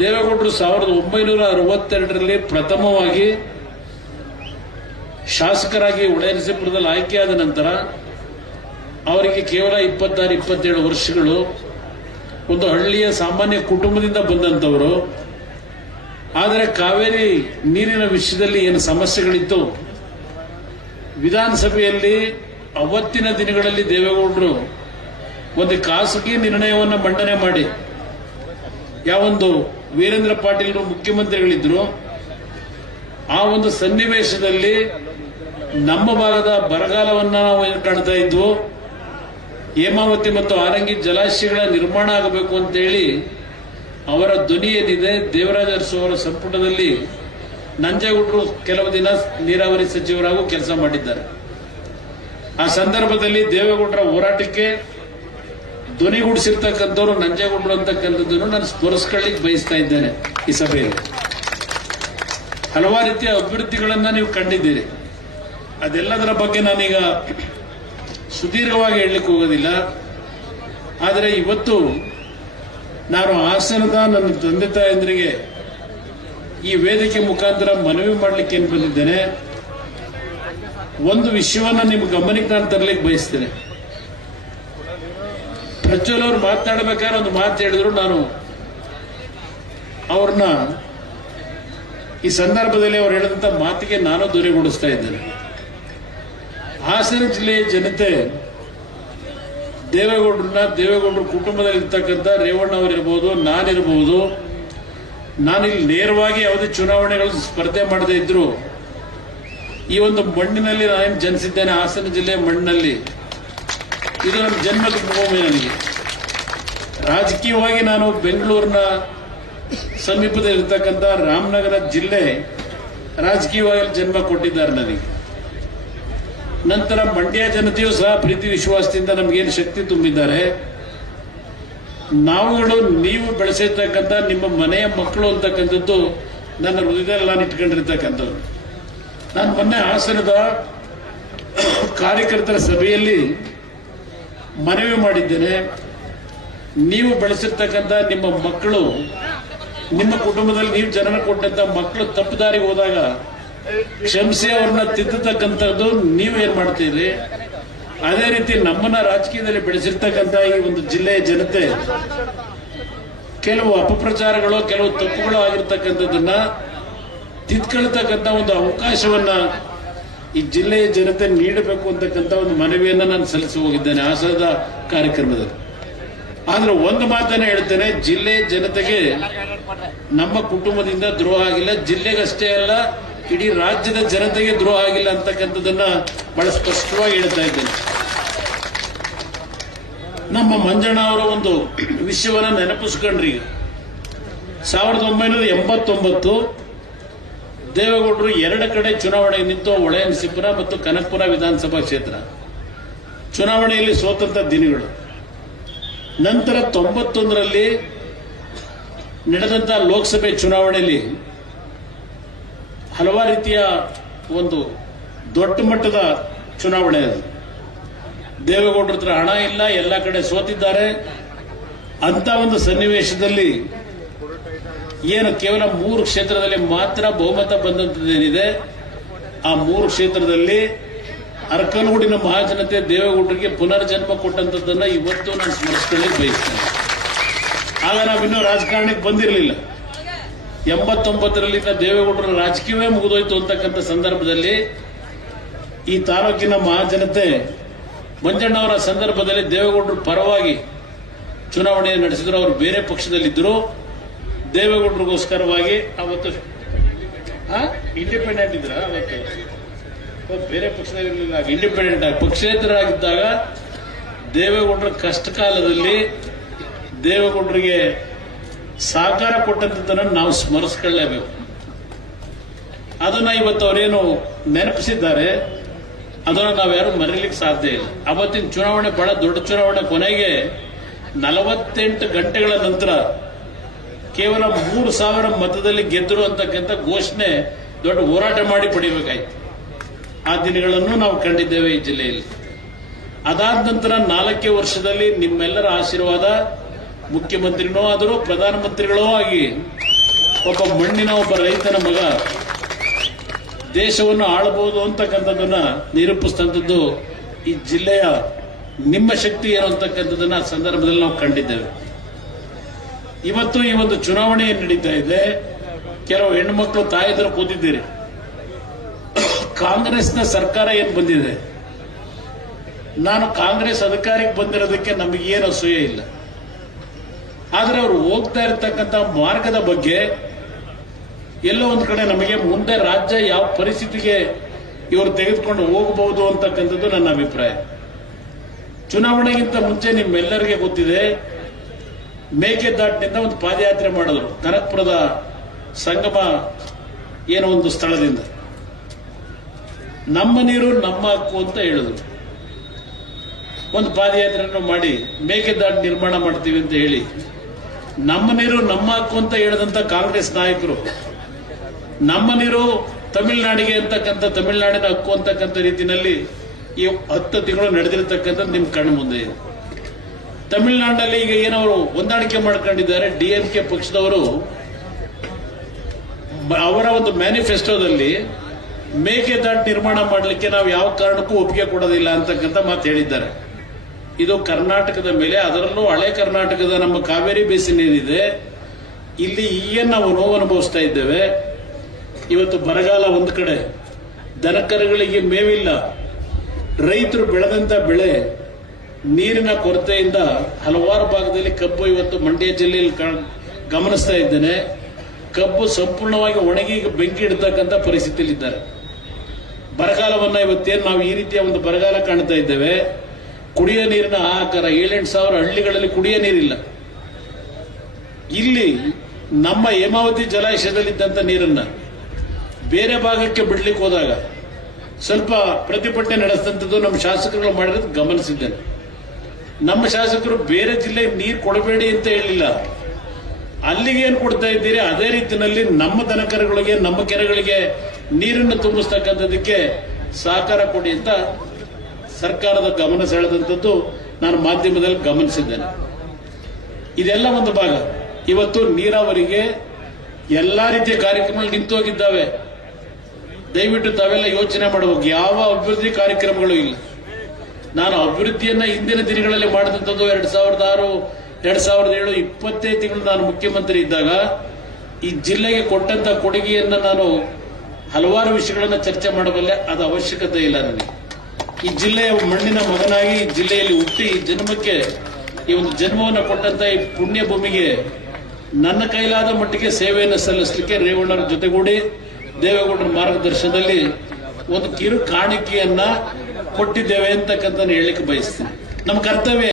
ದೇವೇಗೌಡರು ಸಾವಿರದ ಒಂಬೈನೂರ ಅರವತ್ತೆರಡರಲ್ಲಿ ಪ್ರಥಮವಾಗಿ ಶಾಸಕರಾಗಿ ಒಳನರಸೀಪುರದಲ್ಲಿ ಆಯ್ಕೆಯಾದ ನಂತರ ಅವರಿಗೆ ಕೇವಲ ಇಪ್ಪತ್ತಾರು, ಇಪ್ಪತ್ತೇಳು ವರ್ಷಗಳು. ಒಂದು ಹಳ್ಳಿಯ ಸಾಮಾನ್ಯ ಕುಟುಂಬದಿಂದ ಬಂದಂತವರು ಆದರೆ ಕಾವೇರಿ ನೀರಿನ ವಿಷಯದಲ್ಲಿ ಏನು ಸಮಸ್ಯೆಗಳಿತ್ತು? ವಿಧಾನಸಭೆಯಲ್ಲಿ ಅವತ್ತಿನ ದಿನಗಳಲ್ಲಿ ದೇವೇಗೌಡರು ಒಂದು ಖಾಸಗಿ ನಿರ್ಣಯವನ್ನು ಮಂಡನೆ ಮಾಡಿ, ಯಾವೊಂದು ವೀರೇಂದ್ರ ಪಾಟೀಲ್ರು ಮುಖ್ಯಮಂತ್ರಿಗಳಿದ್ರು, ಆ ಒಂದು ಸನ್ನಿವೇಶದಲ್ಲಿ ನಮ್ಮ ಭಾಗದ ಬರಗಾಲವನ್ನ ನಾವು ಕಾಣ್ತಾ ಇದ್ವು. ಹೇಮಾವತಿ ಮತ್ತು ಆರಂಗಿ ಜಲಾಶಯಗಳ ನಿರ್ಮಾಣ ಆಗಬೇಕು ಅಂತೇಳಿ ಅವರ ಧ್ವನಿ ಏನಿದೆ ದೇವರಾಜ ಅರಸು ಅವರ ಸಂಪುಟದಲ್ಲಿ ನಂಜೇಗೌಡರು ಕೆಲವು ದಿನ ನೀರಾವರಿ ಸಚಿವರಾಗೂ ಕೆಲಸ ಮಾಡಿದ್ದಾರೆ. ಆ ಸಂದರ್ಭದಲ್ಲಿ ದೇವೇಗೌಡರ ಹೋರಾಟಕ್ಕೆ ಧ್ವನಿಗೂಡಿಸಿರ್ತಕ್ಕಂಥವ್ರು ನಂಜೇಗೌಡರು ಅಂತಕ್ಕಂಥದ್ದನ್ನು ನಾನು ಸ್ಮರಿಸ್ಕೊಳ್ಳಿಕ್ಕೆ ಬಯಸ್ತಾ ಇದ್ದೇನೆ ಈ ಸಭೆಯಲ್ಲಿ. ಹಲವಾರು ರೀತಿಯ ಅಭಿವೃದ್ಧಿಗಳನ್ನ ನೀವು ಕಂಡಿದ್ದೀರಿ. ಅದೆಲ್ಲದರ ಬಗ್ಗೆ ನಾನೀಗ ಸುದೀರ್ಘವಾಗಿ ಹೇಳಲಿಕ್ಕೆ ಹೋಗೋದಿಲ್ಲ. ಆದರೆ ಇವತ್ತು ನಾನು ಹಾಸನದ ನನ್ನ ತಂದೆ ತಾಯಂದ್ರಿಗೆ ಈ ವೇದಿಕೆ ಮುಖಾಂತರ ಮನವಿ ಮಾಡಲಿಕ್ಕೆ ಏನು ಬಂದಿದ್ದೇನೆ, ಒಂದು ವಿಷಯವನ್ನು ನಿಮ್ಮ ಗಮನಕ್ಕೆ ನಾನು ತರಲಿಕ್ಕೆ ಬಯಸ್ತೇನೆ. ಪ್ರಜ್ವಲ್ ಅವರು ಮಾತನಾಡಬೇಕಾದ್ರೆ ಒಂದು ಮಾತು ಹೇಳಿದ್ರು ನಾನು ಅವ್ರನ್ನ ಈ ಸಂದರ್ಭದಲ್ಲಿ ಅವ್ರು ಹೇಳಿದಂತ ಮಾತಿಗೆ ನಾನು ದೂರಗೊಳಿಸ್ತಾ ಇದ್ದೇನೆ. ಹಾಸನ ಜಿಲ್ಲೆಯ ಜನತೆ ದೇವೇಗೌಡರನ್ನ, ದೇವೇಗೌಡರ ಕುಟುಂಬದಲ್ಲಿ ಇರ್ತಕ್ಕಂಥ ರೇವಣ್ಣ ಅವರಿರ್ಬೋದು, ನಾನಿರ್ಬೋದು, ನಾನಿಲ್ಲಿ ನೇರವಾಗಿ ಯಾವುದೇ ಚುನಾವಣೆಗಳು ಸ್ಪರ್ಧೆ ಮಾಡದೇ ಇದ್ರು ಈ ಒಂದು ಮಣ್ಣಿನಲ್ಲಿ ನಾನೇನು ಜನಿಸಿದ್ದೇನೆ, ಹಾಸನ ಜಿಲ್ಲೆಯ ಮಣ್ಣಿನಲ್ಲಿ ಇದು ನನ್ನ ಜನ್ಮದ ಭೂಮಿ ನನಗೆ. ರಾಜಕೀಯವಾಗಿ ನಾನು ಬೆಂಗಳೂರಿನ ಸಮೀಪದಲ್ಲಿರ್ತಕ್ಕಂಥ ರಾಮನಗರ ಜಿಲ್ಲೆ ರಾಜಕೀಯವಾಗಿ ಜನ್ಮ ಕೊಟ್ಟಿದ್ದಾರೆ ನನಗೆ. ನಂತರ ಮಂಡ್ಯ ಜನತೆಯು ಸಹ ಪ್ರೀತಿ ವಿಶ್ವಾಸದಿಂದ ನಮಗೇನು ಶಕ್ತಿ ತುಂಬಿದ್ದಾರೆ. ನಾವುಗಳು ನೀವು ಬೆಳೆಸಿರ್ತಕ್ಕಂಥ ನಿಮ್ಮ ಮನೆಯ ಮಕ್ಕಳು ಅಂತಕ್ಕಂಥದ್ದು ನನ್ನ ಹೃದಯದಲ್ಲಿ ನಾನು ಇಟ್ಕೊಂಡಿರ್ತಕ್ಕಂಥದ್ದು. ನಾನು ಮೊನ್ನೆ ಹಾಸನದ ಕಾರ್ಯಕರ್ತರ ಸಭೆಯಲ್ಲಿ ಮನವಿ ಮಾಡಿದ್ದೇನೆ. ನೀವು ಬೆಳೆಸಿರ್ತಕ್ಕಂಥ ನಿಮ್ಮ ಮಕ್ಕಳು, ನಿಮ್ಮ ಕುಟುಂಬದಲ್ಲಿ ನೀವು ಜನನ ಕೊಟ್ಟಂತ ಮಕ್ಕಳು ತಪ್ಪು ದಾರಿಗೆ ಹೋದಾಗ ಕ್ಷಮಿಸಿ ಅವ್ರನ್ನ ತಿದ್ದತಕ್ಕಂಥದ್ದು ನೀವು ಏನ್ ಮಾಡ್ತೀರಿ ಅದೇ ರೀತಿ ನಮ್ಮನ್ನ ರಾಜಕೀಯದಲ್ಲಿ ಬೆಳೆಸಿರ್ತಕ್ಕಂಥ ಈ ಒಂದು ಜಿಲ್ಲೆಯ ಜನತೆ, ಕೆಲವು ಅಪಪ್ರಚಾರಗಳು, ಕೆಲವು ತಪ್ಪುಗಳು ಆಗಿರ್ತಕ್ಕಂಥದ್ದನ್ನ ತಿದ್ಕೊಳ್ತಕ್ಕಂಥ ಒಂದು ಅವಕಾಶವನ್ನ ಈ ಜಿಲ್ಲೆಯ ಜನತೆ ನೀಡಬೇಕು ಅಂತಕ್ಕಂಥ ಒಂದು ಮನವಿಯನ್ನ ನಾನು ಸಲ್ಲಿಸಿ ಹೋಗಿದ್ದೇನೆ ಆಸದ ಕಾರ್ಯಕ್ರಮದಲ್ಲಿ. ಆದ್ರೆ ಒಂದು ಮಾತನ್ನ ಹೇಳ್ತೇನೆ, ಜಿಲ್ಲೆಯ ಜನತೆಗೆ ನಮ್ಮ ಕುಟುಂಬದಿಂದ ದ್ರೋಹ ಆಗಿಲ್ಲ, ಜಿಲ್ಲೆಗಷ್ಟೇ ಅಲ್ಲ, ಇಡೀ ರಾಜ್ಯದ ಜನತೆಗೆ ದ್ರೋಹ ಆಗಿಲ್ಲ ಅಂತಕ್ಕಂಥದ್ದನ್ನ ಬಹಳ ಸ್ಪಷ್ಟವಾಗಿ ಹೇಳ್ತಾ ಇದ್ದೇನೆ. ನಮ್ಮ ಮಂಜಣ್ಣ ಅವರ ಒಂದು ವಿಷಯವನ್ನ ನೆನಪಿಸ್ಕೊಂಡ್ರಿ ಸಾವಿರದ ಒಂಬೈನೂರ ಎಂಬತ್ತೊಂಬತ್ತು ದೇವೇಗೌಡರು ಎರಡು ಕಡೆ ಚುನಾವಣೆ ನಿಂತು ಒಳೆಯನಸಿಪುರ ಮತ್ತು ಕನಕಪುರ ವಿಧಾನಸಭಾ ಕ್ಷೇತ್ರ. ಚುನಾವಣೆಯಲ್ಲಿ ಸೋತಂತ ದಿನಗಳು. ನಂತರ ತೊಂಬತ್ತೊಂದರಲ್ಲಿ ನಡೆದಂತ ಲೋಕಸಭೆ ಚುನಾವಣೆಯಲ್ಲಿ ಹಲವಾರು ರೀತಿಯ ಒಂದು ದೊಡ್ಡ ಮಟ್ಟದ ಚುನಾವಣೆ ಅದು. ದೇವೇಗೌಡರ ಹತ್ರ ಹಣ ಇಲ್ಲ, ಎಲ್ಲ ಕಡೆ ಸೋತಿದ್ದಾರೆ. ಅಂತ ಒಂದು ಸನ್ನಿವೇಶದಲ್ಲಿ ಏನು ಕೇವಲ ಮೂರು ಕ್ಷೇತ್ರದಲ್ಲಿ ಮಾತ್ರ ಬಹುಮತ ಬಂದಂತದೇನಿದೆ ಆ ಮೂರು ಕ್ಷೇತ್ರದಲ್ಲಿ ಅರ್ಕನಗುಡಿನ ಮಹಾಜನತೆ ದೇವೇಗೌಡರಿಗೆ ಪುನರ್ಜನ್ಮ ಕೊಟ್ಟಂತದ್ದನ್ನ ಇವತ್ತು ನಾನು ಸ್ಮರಿಸ್ಕೊಳ್ಳಿಕ್ಕೆ ಬಯಸ್ತೇನೆ. ಆಗ ನಾವಿನ್ನೂ ರಾಜಕಾರಣಕ್ಕೆ ಬಂದಿರಲಿಲ್ಲ. ಎಂಬತ್ತೊಂಬತ್ತರಲ್ಲಿ ದೇವೇಗೌಡರ ರಾಜಕೀಯವೇ ಮುಗಿದೋಯ್ತು ಅಂತಕ್ಕಂಥ ಸಂದರ್ಭದಲ್ಲಿ ಈ ತಾಲೂಕಿನ ಮಹಾಜನತೆ ಮಂಜಣ್ಣವರ ಸಂದರ್ಭದಲ್ಲಿ ದೇವೇಗೌಡರು ಪರವಾಗಿ ಚುನಾವಣೆ ನಡೆಸಿದ್ರು, ಅವರು ಬೇರೆ ಪಕ್ಷದಲ್ಲಿದ್ದರು. ದೇವೇಗೌಡರಿಗೋಸ್ಕರವಾಗಿ ಅವತ್ತು ಇಂಡಿಪೆಂಡೆಂಟ್ ಇದ್ರ ಅವತ್ತು. ಬೇರೆ ಪಕ್ಷದಲ್ಲಿ ಇಂಡಿಪೆಂಡೆಂಟ್ ಆಗಿ ಪಕ್ಷೇತರಾಗಿದ್ದಾಗ ದೇವೇಗೌಡರ ಕಷ್ಟ ಕಾಲದಲ್ಲಿ ದೇವೇಗೌಡರಿಗೆ ಸಹಕಾರ ಕೊಟ್ಟಂತದ್ದನ್ನು ನಾವು ಸ್ಮರಿಸ್ಕೊಳ್ಳೇಬೇಕು. ಅದನ್ನ ಇವತ್ತು ಅವರೇನು ನೆನಪಿಸಿದ್ದಾರೆ? ಅದನ್ನ ನಾವ್ಯಾರು ಮರೀಲಿಕ್ಕೆ ಸಾಧ್ಯ ಇಲ್ಲ. ಅವತ್ತಿನ ಚುನಾವಣೆ ಬಹಳ ದೊಡ್ಡ ಚುನಾವಣೆ. ಕೊನೆಗೆ ನಲವತ್ತೆಂಟು ಗಂಟೆಗಳ ನಂತರ ಕೇವಲ ಮೂರು ಸಾವಿರ ಮತದಲ್ಲಿ ಗೆದ್ದರು ಅಂತಕ್ಕಂಥ ಘೋಷಣೆ ದೊಡ್ಡ ಹೋರಾಟ ಮಾಡಿ ಪಡಿಬೇಕಾಯ್ತು. ಆ ದಿನಗಳನ್ನು ನಾವು ಕಂಡಿದ್ದೇವೆ ಈ ಜಿಲ್ಲೆಯಲ್ಲಿ. ಅದಾದ ನಂತರ ನಾಲ್ಕೇ ವರ್ಷದಲ್ಲಿ ನಿಮ್ಮೆಲ್ಲರ ಆಶೀರ್ವಾದ, ಮುಖ್ಯಮಂತ್ರಿನೋ ಆದರೂ ಪ್ರಧಾನಮಂತ್ರಿಗಳೋ ಆಗಿ ಒಬ್ಬ ಮಣ್ಣಿನ ಒಬ್ಬ ರೈತನ ಮಗ ದೇಶವನ್ನು ಆಳಬಹುದು ಅಂತಕ್ಕಂಥದ್ದನ್ನ ನಿರೂಪಿಸಿದಂಥದ್ದು ಈ ಜಿಲ್ಲೆಯ ನಿಮ್ಮ ಶಕ್ತಿ ಏನು ಅಂತಕ್ಕಂಥದ್ದನ್ನ ಸಂದರ್ಭದಲ್ಲಿ ನಾವು ಕಂಡಿದ್ದೇವೆ. ಇವತ್ತು ಈ ಒಂದು ಚುನಾವಣೆ ಏನ್ ನಡೀತಾ ಇದೆ. ಕೆಲವು ಹೆಣ್ಮಕ್ಳು ತಾಯಿದ್ರು ಕೂತಿದ್ದೀರಿ. ಕಾಂಗ್ರೆಸ್ನ ಸರ್ಕಾರ ಏನ್ ಬಂದಿದೆ? ನಾನು ಕಾಂಗ್ರೆಸ್ ಅಧಿಕಾರಕ್ಕೆ ಬಂದಿರೋದಕ್ಕೆ ನಮಗೇನು ಅಸೂಯೆ ಇಲ್ಲ. ಆದರೆ ಅವರು ಹೋಗ್ತಾ ಇರತಕ್ಕಂತ ಮಾರ್ಗದ ಬಗ್ಗೆ ಎಲ್ಲೋ ಒಂದು ಕಡೆ ನಮಗೆ ಮುಂದೆ ರಾಜ್ಯ ಯಾವ ಪರಿಸ್ಥಿತಿಗೆ ಇವರು ತೆಗೆದುಕೊಂಡು ಹೋಗಬಹುದು ಅಂತಕ್ಕಂಥದ್ದು ನನ್ನ ಅಭಿಪ್ರಾಯ. ಚುನಾವಣೆಗಿಂತ ಮುಂಚೆ ನಿಮ್ಮೆಲ್ಲರಿಗೆ ಗೊತ್ತಿದೆ ಮೇಕೆದಾಟಿನಿಂದ ಒಂದು ಪಾದಯಾತ್ರೆ ಮಾಡಿದ್ರು. ಕನಕಪುರದ ಸಂಗಮ ಏನೋ ಒಂದು ಸ್ಥಳದಿಂದ. ನಮ್ಮ ನೀರು ನಮ್ಮ ಹಕ್ಕು ಅಂತ ಹೇಳಿದ್ರು. ಒಂದು ಪಾದಯಾತ್ರೆಯನ್ನು ಮಾಡಿ ಮೇಕೆದಾಟು ನಿರ್ಮಾಣ ಮಾಡ್ತೀವಿ ಅಂತ ಹೇಳಿ, ನಮ್ಮ ನೀರು ನಮ್ಮ ಹಕ್ಕು ಅಂತ ಹೇಳಿದಂತ ಕಾಂಗ್ರೆಸ್ ನಾಯಕರು, ನಮ್ಮ ನೀರು ತಮಿಳುನಾಡಿಗೆ ಅಂತಕ್ಕಂಥ ತಮಿಳುನಾಡಿನ ಹಕ್ಕು ಅಂತಕ್ಕಂಥ ರೀತಿಯಲ್ಲಿ ಈ ಹತ್ತು ತಿಂಗಳು ನಡೆದಿರತಕ್ಕಂಥದ್ದು ನಿಮ್ಮ ಕಣ್ಣು ಮುಂದೆ ಇದೆ ತಮಿಳುನಾಡಿನಲ್ಲಿ ಈಗ ಏನವರು ಹೊಂದಾಣಿಕೆ ಮಾಡ್ಕೊಂಡಿದ್ದಾರೆ. ಡಿಎಂಕೆ ಪಕ್ಷದವರು ಅವರ ಒಂದು ಮ್ಯಾನಿಫೆಸ್ಟೋದಲ್ಲಿ ಮೇಕೆದಾಟು ನಿರ್ಮಾಣ ಮಾಡಲಿಕ್ಕೆ ನಾವು ಯಾವ ಕಾರಣಕ್ಕೂ ಒಪ್ಪಿಗೆ ಕೊಡೋದಿಲ್ಲ ಅಂತಕ್ಕಂಥ ಮಾತು ಹೇಳಿದ್ದಾರೆ. ಇದು ಕರ್ನಾಟಕದ ಮೇಲೆ, ಅದರಲ್ಲೂ ಹಳೆ ಕರ್ನಾಟಕದ ನಮ್ಮ ಕಾವೇರಿ ಬೇಸಿನ್ ಏನಿದೆ ಇಲ್ಲಿ ಈಗೇನು ನಾವು ನೋವು ಅನುಭವಿಸ್ತಾ ಇದ್ದೇವೆ. ಇವತ್ತು ಬರಗಾಲ ಒಂದು ಕಡೆ. ದನಕರುಗಳಿಗೆ ಮೇವಿಲ್ಲ. ರೈತರು ಬೆಳೆದಂತ ಬೆಳೆ ನೀರಿನ ಕೊರತೆಯಿಂದ ಹಲವಾರು ಭಾಗದಲ್ಲಿ ಕಬ್ಬು ಇವತ್ತು ಮಂಡ್ಯ ಜಿಲ್ಲೆಯಲ್ಲಿ ಗಮನಿಸ್ತಾ ಇದ್ದೇನೆ. ಕಬ್ಬು ಸಂಪೂರ್ಣವಾಗಿ ಒಣಗಿ ಬೆಂಕಿ ಇಡತಕ್ಕಂಥ ಪರಿಸ್ಥಿತಿಯಲ್ಲಿದ್ದಾರೆ. ಬರಗಾಲವನ್ನು ಇವತ್ತೇನು ನಾವು ಈ ರೀತಿಯ ಒಂದು ಬರಗಾಲ ಕಾಣ್ತಾ ಇದ್ದೇವೆ. ಕುಡಿಯೋ ನೀರಿನ ಆಕಾರ ಏಳೆಂಟು ಸಾವಿರ ಹಳ್ಳಿಗಳಲ್ಲಿ ಕುಡಿಯೋ ನೀರಿಲ್ಲ. ಇಲ್ಲಿ ನಮ್ಮ ಹೇಮಾವತಿ ಜಲಾಶಯದಲ್ಲಿದ್ದಂಥ ನೀರನ್ನ ಬೇರೆ ಭಾಗಕ್ಕೆ ಬಿಡ್ಲಿಕ್ಕೆ ಹೋದಾಗ ಸ್ವಲ್ಪ ಪ್ರತಿಭಟನೆ ನಡೆಸಿದಂಥದ್ದು ನಮ್ಮ ಶಾಸಕರುಗಳು ಮಾಡಿರೋದು ಗಮನಿಸಿದ್ದೇನೆ. ನಮ್ಮ ಶಾಸಕರು ಬೇರೆ ಜಿಲ್ಲೆಗೆ ನೀರು ಕೊಡಬೇಡಿ ಅಂತ ಹೇಳಿಲ್ಲ. ಅಲ್ಲಿಗೆ ಏನು ಕೊಡ್ತಾ ಇದ್ದೀರಿ? ಅದೇ ರೀತಿಯಲ್ಲಿ ನಮ್ಮ ದನಕರುಗಳಿಗೆ, ನಮ್ಮ ಕೆರೆಗಳಿಗೆ ನೀರನ್ನು ತುಂಬಿಸ್ತಕ್ಕಂಥದ್ದಕ್ಕೆ ಸಹಕಾರ ಕೊಡಿ ಅಂತ ಸರ್ಕಾರದ ಗಮನ ಸೆಳೆದಂಥದ್ದು ನಾನು ಮಾಧ್ಯಮದಲ್ಲಿ ಗಮನಿಸಿದ್ದೇನೆ. ಇದೆಲ್ಲ ಒಂದು ಭಾಗ. ಇವತ್ತು ನೀರಾವರಿಗೆ ಎಲ್ಲಾ ರೀತಿಯ ಕಾರ್ಯಕ್ರಮಗಳು ನಿಂತು ಹೋಗಿದ್ದಾವೆ. ದಯವಿಟ್ಟು ತಾವೆಲ್ಲ ಯೋಚನೆ ಮಾಡಬೇಕು ಯಾವ ಅಭಿವೃದ್ಧಿ ಕಾರ್ಯಕ್ರಮಗಳು ಇಲ್ಲ. ನಾನು ಅಭಿವೃದ್ಧಿಯನ್ನ ಹಿಂದಿನ ದಿನಗಳಲ್ಲಿ ಮಾಡಿದಂಥದ್ದು ಎರಡ್ ಸಾವಿರದ ಆರು, ಎರಡ್ ಸಾವಿರದ ಏಳು ಇಪ್ಪತ್ತೈದು ತಿಂಗಳು ನಾನು ಮುಖ್ಯಮಂತ್ರಿ ಇದ್ದಾಗ, ಈ ಜಿಲ್ಲೆಗೆ ಕೊಟ್ಟಂತ ಕೊಡುಗೆಯನ್ನ ನಾನು ಹಲವಾರು ವಿಷಯಗಳನ್ನ ಚರ್ಚೆ ಮಾಡಬಲ್ಲೆ, ಅದು ಅವಶ್ಯಕತೆ ಇಲ್ಲ ನನಗೆ. ಈ ಜಿಲ್ಲೆಯ ಮಣ್ಣಿನ ಮಗನಾಗಿ ಜಿಲ್ಲೆಯಲ್ಲಿ ಹುಟ್ಟಿ ಜನ್ಮಕ್ಕೆ ಈ ಒಂದು ಜನ್ಮವನ್ನು ಕೊಟ್ಟಂತ ಈ ಪುಣ್ಯ ಭೂಮಿಗೆ ನನ್ನ ಕೈಲಾದ ಮಟ್ಟಿಗೆ ಸೇವೆಯನ್ನು ಸಲ್ಲಿಸಲಿಕ್ಕೆ ರೇವಣ್ಣರ ಜೊತೆಗೂಡಿ ದೇವೇಗೌಡರ ಮಾರ್ಗದರ್ಶನದಲ್ಲಿ ಒಂದು ಕಿರು ಕಾಣಿಕೆಯನ್ನ ಕೊಟ್ಟಿದ್ದೇವೆ ಅಂತಕ್ಕಂಥ ಹೇಳಲಿಕ್ಕೆ ಬಯಸ್ತೀನಿ. ನಮ್ಮ ಕರ್ತವ್ಯ